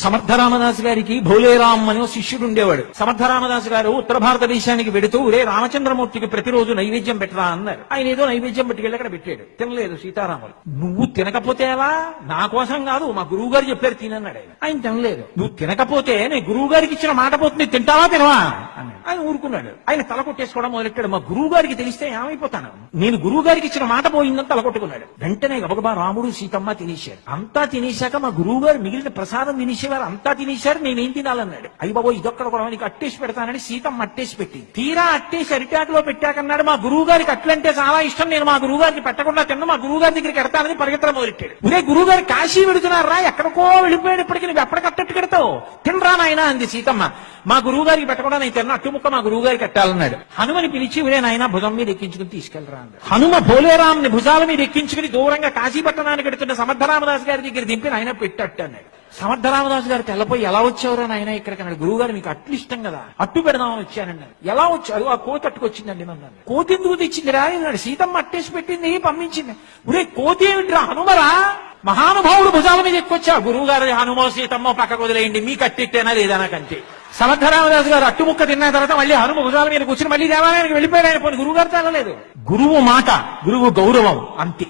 సమర్థరామదాసు గారికి భోలేరామ్ అని శిష్యుడు ఉండేవాడు. సమర్థరామదాసు గారు ఉత్తర భారతదేశానికి వెడుతూ రే రామచంద్రమూర్తికి ప్రతిరోజు నైవేద్యం పెట్టరా అన్నారు. ఆయన ఏదో నైవేద్యం పట్టుకెళ్ళి అక్కడ పెట్టాడు. తినలేదు సీతారాములు. నువ్వు తినకపోతే ఎలా? నా కోసం కాదు, మా గురువు గారు చెప్పారు తినన్నాడు. ఆయన తినలేదు. నువ్వు తినకపోతే నేను గురువు గారికి ఇచ్చిన మాట పోతుంది, తింటావా తినవా అన్నాడు. ఆయన ఊరుకున్నాడు. ఆయన తల కొట్టేసుకోవడం మొదలెట్టాడు. మా గురువు గారికి తెలిస్తే ఏమైపోతాను, నేను గురువు గారికి ఇచ్చిన మాట పోయిందని తల కొట్టుకున్నాడు. వెంటనే గబగబా రాముడు సీతమ్మ తినేశారు. అంతా తినేశాక మా గురువు గారు మిగిలిన ప్రసాదం తినేసేవారు. అంతా తినేశారు, నేనేం తినాలన్నాడు. అయ్యి బాబో ఇదొక్కడ కూడా నీకు అట్టేసి పెడతానని సీతమ్మ అట్టేసి పెట్టింది. తీరా అట్టేసి అరిటాకులో పెట్టాకన్నాడు. మా గురువు గారికి అట్లంటే చాలా ఇష్టం, నేను మా గురువు గారికి పెట్టకుండా తిన్నా, మా గురువు గారి దగ్గరికి ఎడతానని పరిగెత్తడం మొదలెట్టాడు. ఇదే గురువు గారు కాశీ వెళుతున్నారా, ఎక్కడికో వెళ్ళిపోయేటప్పటికి నువ్వు ఎప్పటికట్టట్టు కడతావు, తినరా నాయన అంది సీతమ్మ. మా గురువు గారికి పెట్టకుండా నేను తిన్న అట్టుముక్క మా గురువు గారికి కట్టాలన్నాడు. హనుమని పిలిచి ఇవరే నాయన భుజం మీద ఎక్కించుకుని తీసుకెళ్లరా అన్నాడు. హనుమ భోలేరాంని భుజాల మీద ఎక్కించుకుని దూరంగా కాశీ పట్టణానికి వెడుతున్న సమర్థరామదాసు గారి దగ్గర దింపి ఆయన పెట్టట్టు అన్నాడు. సమర్థరామదాసు గారు తెల్లపోయి ఎలా వచ్చావురా నాయన ఇక్కడికి అన్నాడు. గురువు గారు మీకు అట్లు ఇష్టం కదా, అట్టు పెడదామని వచ్చానన్నాడు. ఎలా వచ్చారు? ఆ కోతి అట్టుకొచ్చిందండి నన్ను. కోతి ఎందుకు తెచ్చిందిరా అన్నాడు. సీతమ్మ అట్టేసి పెట్టింది పంపించింది. ఒరే కోతి ఏమిట్రా హనుమరా, మహానుభావుడు భుజాల మీద ఎక్కువచ్చా. గురువు గారు హనుమో సీతమ్మో పక్కకు వదిలేయండి, మీకు అట్టిట్టేనా లేదా నాకంతే. సమర్థరామదాసు గారు అట్టుముక్క తిన్న తర్వాత మళ్ళీ హనుమ భుజాల మీద కూర్చుని మళ్ళీ దేవాలయానికి వెళ్ళిపోయాడు. ఆయన పోనీ గురువు గారు తేలలేదు. గురువు మాట, గురువు గౌరవం అంతే.